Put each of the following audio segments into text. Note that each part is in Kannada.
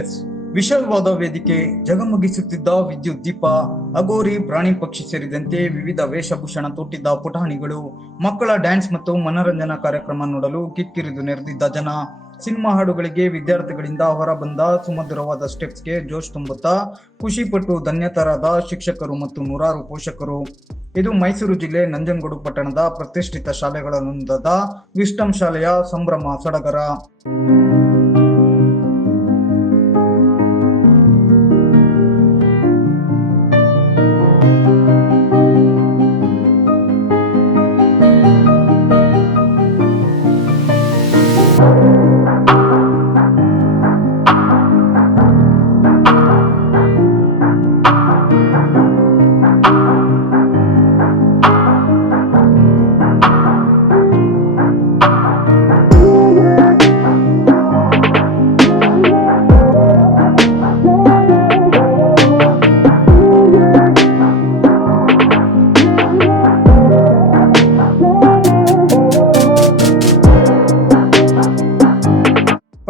ಎಸ್. ವಿಶಾಲವಾದ ವೇದಿಕೆ, ಜಗಮಗಿಸುತ್ತಿದ್ದ ವಿದ್ಯುತ್ ದೀಪ, ಅಗೋರಿ ಪ್ರಾಣಿ ಪಕ್ಷಿ ಸೇರಿದಂತೆ ವಿವಿಧ ವೇಷಭೂಷಣ ತೊಟ್ಟಿದ್ದ ಪುಟಾಣಿಗಳು, ಮಕ್ಕಳ ಡ್ಯಾನ್ಸ್ ಮತ್ತು ಮನರಂಜನಾ ಕಾರ್ಯಕ್ರಮ ನೋಡಲು ಕಿಕ್ಕಿರಿದು ನೆರೆದಿದ್ದ ಜನ. ಸಿನಿಮಾ ಹಾಡುಗಳಿಗೆ ವಿದ್ಯಾರ್ಥಿಗಳಿಂದ ಹೊರಬಂದ ಸುಮಧುರವಾದ ಸ್ಟೆಪ್ಸ್ಗೆ ಜೋಶ್ ತುಂಬುತ್ತಾ, ಖುಷಿಪಟ್ಟು ಧನ್ಯತರಾದ ಶಿಕ್ಷಕರು ಮತ್ತು ನೂರಾರು ಪೋಷಕರು. ಇದು ಮೈಸೂರು ಜಿಲ್ಲೆ ನಂಜನಗೂಡು ಪಟ್ಟಣದ ಪ್ರತಿಷ್ಠಿತ ಶಾಲೆಗಳಲ್ಲೊಂದಾದ ವಿಸ್ಟಮ್ ಶಾಲೆಯ ಸಂಭ್ರಮ ಸಡಗರ.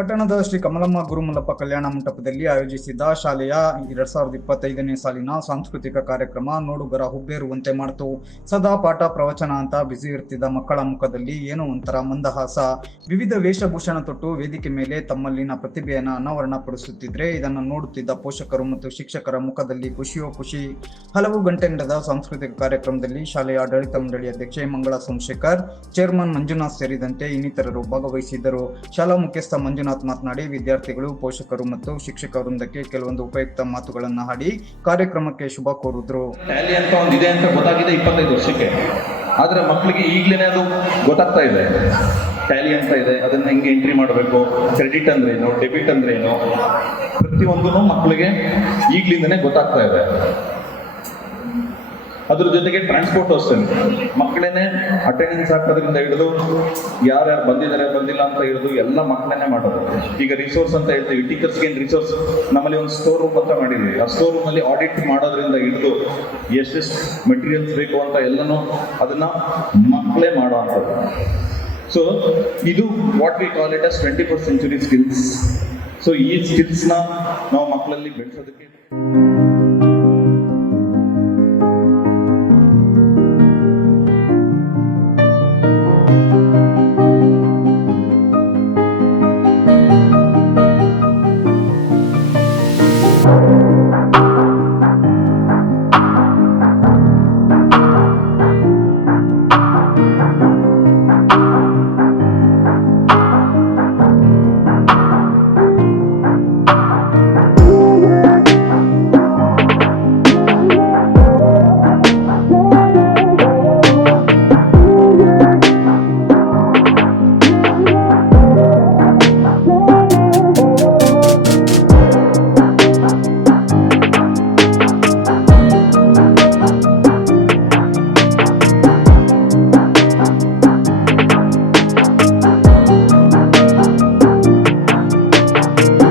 ಪಟ್ಟಣದ ಶ್ರೀ ಕಮಲಮ್ಮ ಗುರುಮಲ್ಲಪ್ಪ ಕಲ್ಯಾಣ ಮಂಟಪದಲ್ಲಿ ಆಯೋಜಿಸಿದ್ದ ಶಾಲೆಯ ಎರಡ್ ಸಾವಿರದ ಇಪ್ಪತ್ತೈದನೇ ಸಾಲಿನ ಸಾಂಸ್ಕೃತಿಕ ಕಾರ್ಯಕ್ರಮ ನೋಡುಗರ ಹುಬ್ಬೇರುವಂತೆ ಮಾಡಿತು. ಸದಾ ಪಾಠ ಪ್ರವಚನ ಅಂತ ಬ್ಯುಸಿ ಇರ್ತಿದ್ದ ಮಕ್ಕಳ ಮುಖದಲ್ಲಿ ಏನೋ ಒಂಥರ ಮಂದಹಾಸ. ವಿವಿಧ ವೇಷಭೂಷಣ ತೊಟ್ಟು ವೇದಿಕೆ ಮೇಲೆ ತಮ್ಮಲ್ಲಿನ ಪ್ರತಿಭೆಯನ್ನು ಅನಾವರಣಪಡಿಸುತ್ತಿದ್ರೆ ಇದನ್ನು ನೋಡುತ್ತಿದ್ದ ಪೋಷಕರು ಮತ್ತು ಶಿಕ್ಷಕರ ಮುಖದಲ್ಲಿ ಖುಷಿಯೋ ಖುಷಿ. ಹಲವು ಗಂಟೆ ನಡೆದ ಸಾಂಸ್ಕೃತಿಕ ಕಾರ್ಯಕ್ರಮದಲ್ಲಿ ಶಾಲೆಯ ಆಡಳಿತ ಮಂಡಳಿ ಅಧ್ಯಕ್ಷೆ ಮಂಗಳ ಸೋಮಶೇಖರ್ ಚೇರ್ಮನ್ ಮಂಜುನಾಥ್ ಸೇರಿದಂತೆ ಇನ್ನಿತರರು ಭಾಗವಹಿಸಿದ್ದರು. ಶಾಲಾ ಮುಖ್ಯಸ್ಥ ಮಂಜುನಾಥ್ ಮಾತನಾಡಿ, ವಿದ್ಯಾರ್ಥಿಗಳು, ಪೋಷಕರು ಮತ್ತು ಶಿಕ್ಷಕ ವೃಂದಕ್ಕೆ ಕೆಲವೊಂದು ಉಪಯುಕ್ತ ಮಾತುಗಳನ್ನು ಹಾಡಿ ಕಾರ್ಯಕ್ರಮಕ್ಕೆ ಶುಭ ಕೋರಿದ್ರು. ಟ್ಯಾಲಿ ಅಂತ ಒಂದು ಇದೆ ಅಂತ ಗೊತ್ತಾಗಿದೆ ಇಪ್ಪತ್ತೈದು ವರ್ಷಕ್ಕೆ. ಆದ್ರೆ ಮಕ್ಕಳಿಗೆ ಈಗಲೇ ಅದು ಗೊತ್ತಾಗ್ತಾ ಇದೆ. ಟ್ಯಾಲಿ ಅಂತ ಇದೆ, ಅದನ್ನ ಹೆಂಗೆ ಎಂಟ್ರಿ ಮಾಡಬೇಕು ಕ್ರೆಡಿಟ್ ಅಂದ್ರೆ ಏನು ಡೆಬಿಟ್ ಅಂದ್ರೆ ಏನು ಪ್ರತಿಯೊಂದೂ ಮಕ್ಕಳಿಗೆ ಈಗ್ಲಿಂದನೇ ಗೊತ್ತಾಗ್ತಾ ಇದೆ. ಅದ್ರ ಜೊತೆಗೆ ಟ್ರಾನ್ಸ್ಪೋರ್ಟ್ ಅಷ್ಟೇ ಮಕ್ಕಳೇನೆ ಅಟೆಂಡೆನ್ಸ್ ಹಾಕೋದ್ರಿಂದ ಹಿಡಿದು ಯಾರ್ಯಾರು ಬಂದಿದ್ದಾರೆ, ಬಂದಿಲ್ಲ ಅಂತ ಹಿಡಿದು ಎಲ್ಲ ಮಕ್ಕಳನ್ನೇ ಮಾಡೋದು. ಈಗ ರಿಸೋರ್ಸ್ ಅಂತ ಹೇಳ್ತೀವಿ. ಟೀಚರ್ಸ್ಗೆ ಏನು ರಿಸೋರ್ಸ್ ನಮ್ಮಲ್ಲಿ ಒಂದು ಸ್ಟೋರ್ ರೂಮ್ ಅಂತ ಮಾಡಿದ್ವಿ. ಆ ಸ್ಟೋರ್ ರೂಮ್ ಆಡಿಟ್ ಮಾಡೋದ್ರಿಂದ ಹಿಡಿದು ಎಷ್ಟೆಷ್ಟು ಮೆಟೀರಿಯಲ್ಸ್ ಬೇಕು ಅಂತ ಎಲ್ಲನೂ ಅದನ್ನ ಮಕ್ಕಳೇ ಮಾಡೋ ಅಂಥದ್ದು. ಸೊ ಇದು what we call it as twenty first century skills so ಈ ಸ್ಕಿಲ್ಸ್ನ ನಾವು ಮಕ್ಕಳಲ್ಲಿ ಬೆಳೆಸೋದಕ್ಕೆ you